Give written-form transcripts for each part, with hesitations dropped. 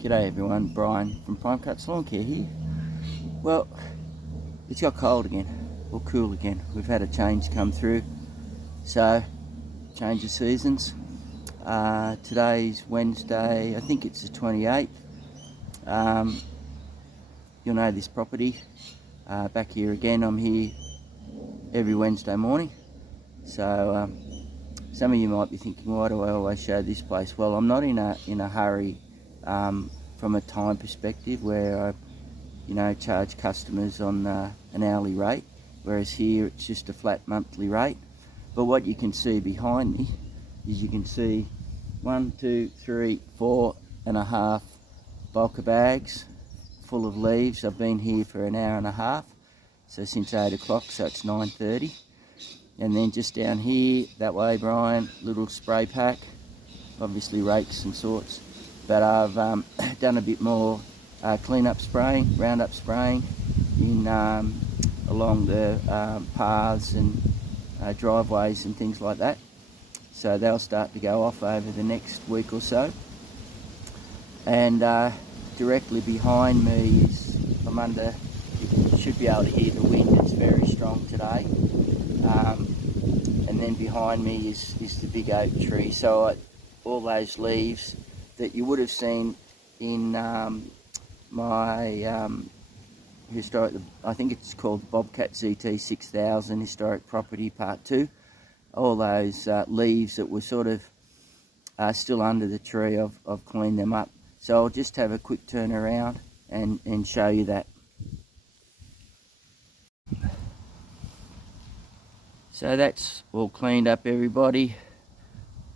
G'day everyone, Brian from Prime Cuts Lawn Care here. Well, it's got cold again, or cool again. We've had a change come through, so change of seasons. Today's Wednesday, I think it's the 28th. You'll know this property. Back here again, I'm here every Wednesday morning. So some of you might be thinking, why do I always show this place? Well, I'm not in a hurry from a time perspective where I charge customers on an hourly rate, whereas here it's just a flat monthly rate. But what you can see behind me is you can see 1, 2, 3, 4.5 bulker bags full of leaves. I've been here for an hour and a half, so since 8 o'clock, so it's 9:30. And then just down here, that way, Brian, little spray pack, obviously rakes and sorts. But I've done a bit more clean-up spraying, roundup spraying in along the paths and driveways and things like that. So they'll start to go off over the next week or so. And directly behind me is, you should be able to hear the wind, it's very strong today. And then behind me is the big oak tree. So all those leaves that you would have seen in my historic, I think it's called Bobcat ZT 6000 Historic Property Part 2. All those leaves that were sort of still under the tree, I've cleaned them up. So I'll just have a quick turn around and show you that. So that's all cleaned up, everybody.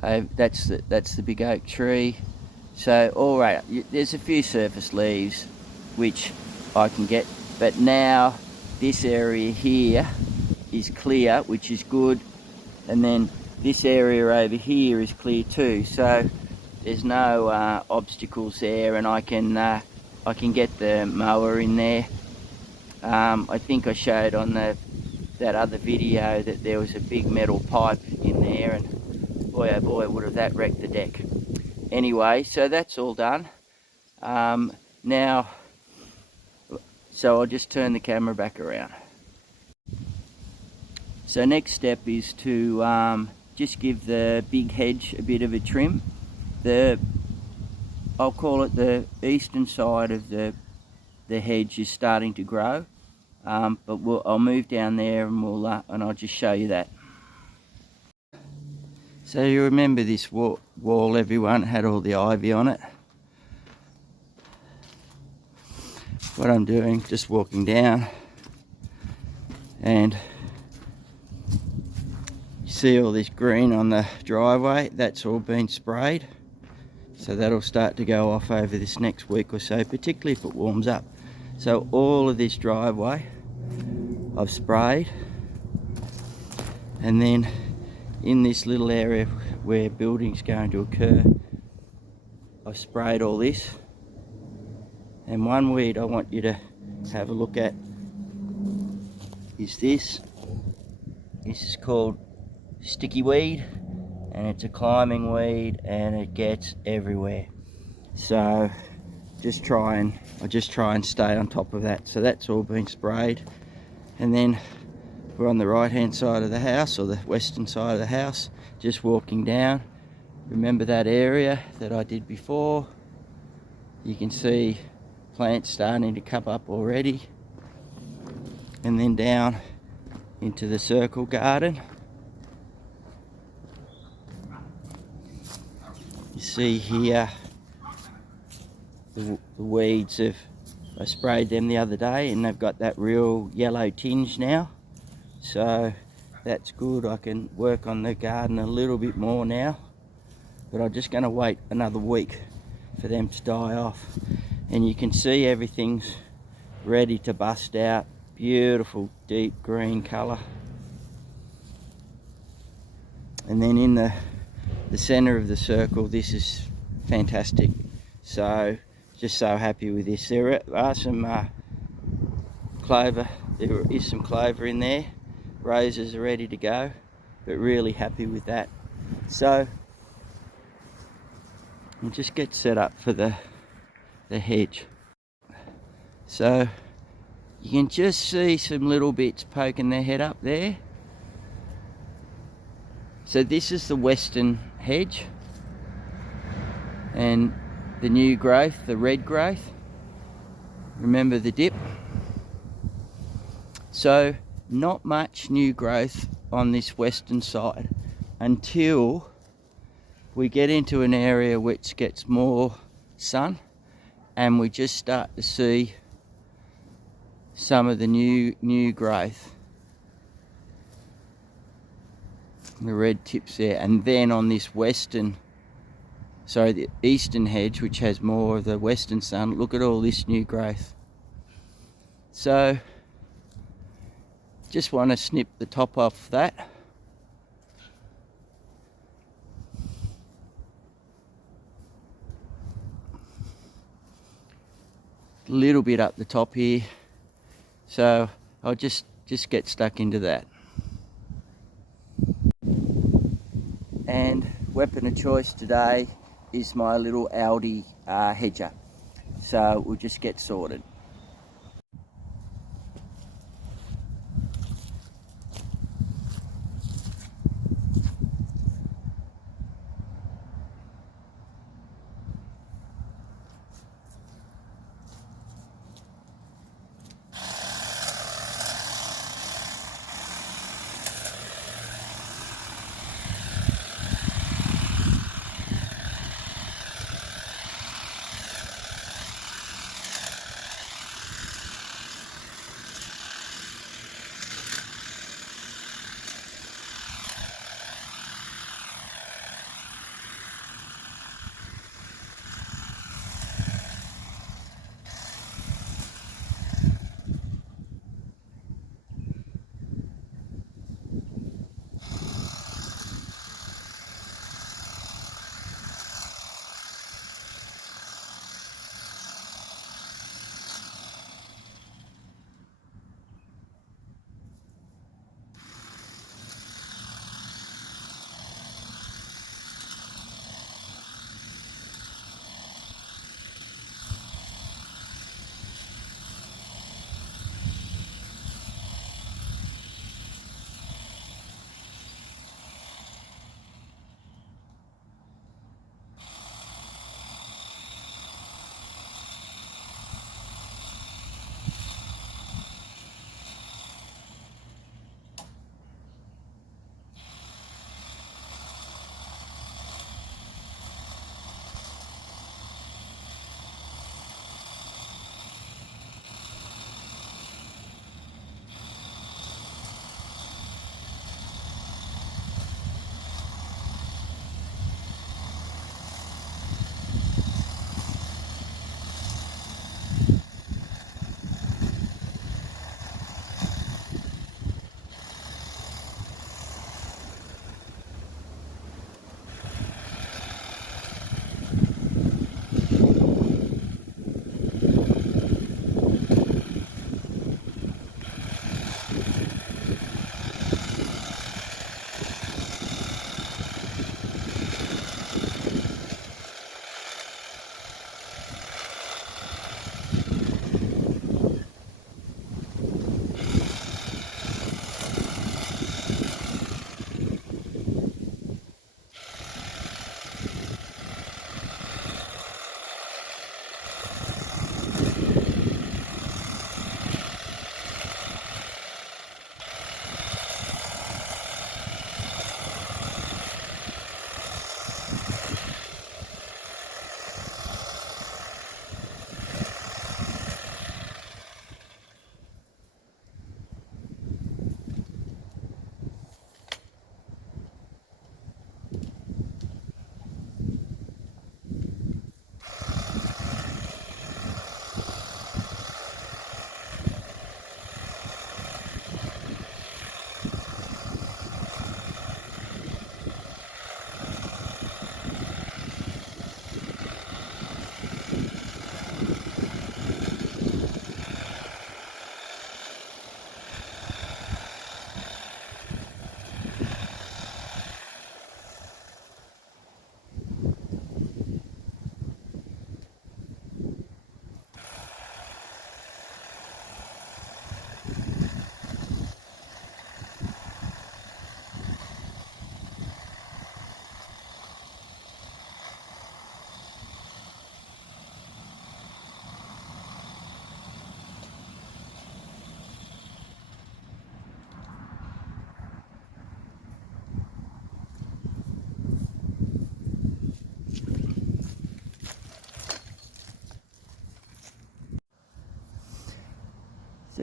That's the big oak tree. So all right, there's a few surface leaves which I can get, but now this area here is clear, which is good, and then this area over here is clear too. So there's no obstacles there, and I can get the mower in there. I think I showed on that other video that there was a big metal pipe in there, and boy oh boy, would have that wrecked the deck. Anyway, so that's all done. Now, so I'll just turn the camera back around. So next step is to just give the big hedge a bit of a trim. I'll call it the eastern side of the hedge is starting to grow, but I'll move down there and I'll just show you that. So you remember this wall, everyone, had all the ivy on it. What I'm doing, just walking down, and you see all this green on the driveway, that's all been sprayed. So that'll start to go off over this next week or so, particularly if it warms up. So all of this driveway I've sprayed, and then in this little area where building's going to occur, I've sprayed all this. And one weed I want you to have a look at is this. This is called sticky weed, and it's a climbing weed and it gets everywhere. So I just try and stay on top of that. So that's all been sprayed, and then we're on the right hand side of the house, or the western side of the house, just walking down. Remember that area that I did before? You can see plants starting to come up already. And then down into the circle garden. You see here the weeds I sprayed them the other day, and they've got that real yellow tinge now. So that's good. I can work on the garden a little bit more now, but I'm just going to wait another week for them to die off. And you can see everything's ready to bust out. Beautiful deep green colour. And then in the center of the circle, this is fantastic. So just so happy with this. There are some clover, there is some clover in there. Roses are ready to go, but really happy with that. So we'll just get set up for the the hedge. So you can just see some little bits poking their head up there. So this is the western hedge, and the new growth, the red growth. Remember the dip? So not much new growth on this western side until we get into an area which gets more sun, and we just start to see some of the new growth, the red tips there. And then on this the eastern hedge, which has more of the western sun, look at all this new growth. So just want to snip the top off that. A little bit up the top here, so I'll just get stuck into that. And weapon of choice today is my little Audi hedger, so we'll just get sorted.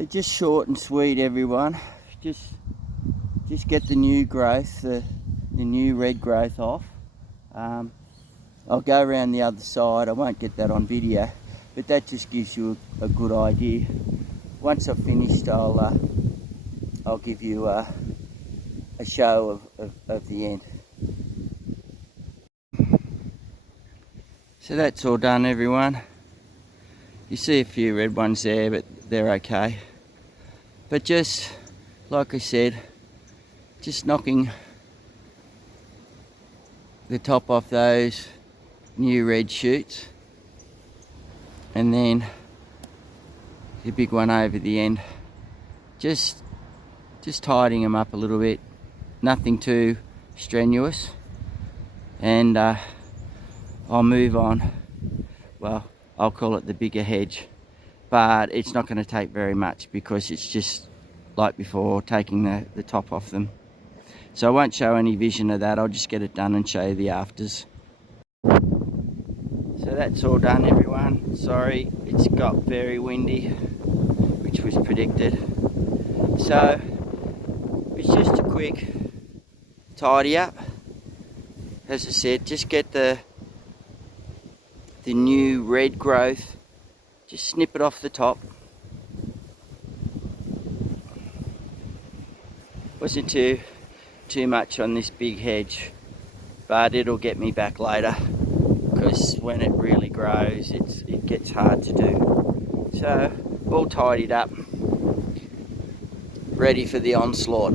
They're just short and sweet, everyone. Just get the new growth, the new red growth off. I'll go around the other side. I won't get that on video, but that just gives you a good idea. Once I've finished, I'll give you a show of the end. So that's all done, everyone. You see a few red ones there, but they're okay. But just like I said, just knocking the top off those new red shoots, and then the big one over the end, just tidying them up a little bit, nothing too strenuous, and I'll move on. Well, I'll call it the bigger hedge, but it's not going to take very much because it's just like before, taking the top off them. So I won't show any vision of that. I'll just get it done and show you the afters. So that's all done, everyone. Sorry, it's got very windy, which was predicted. So it's just a quick tidy up. As I said, just get the new red growth, just snip it off the top. Wasn't too much on this big hedge, but it'll get me back later, because when it really grows, it gets hard to do. So all tidied up, ready for the onslaught.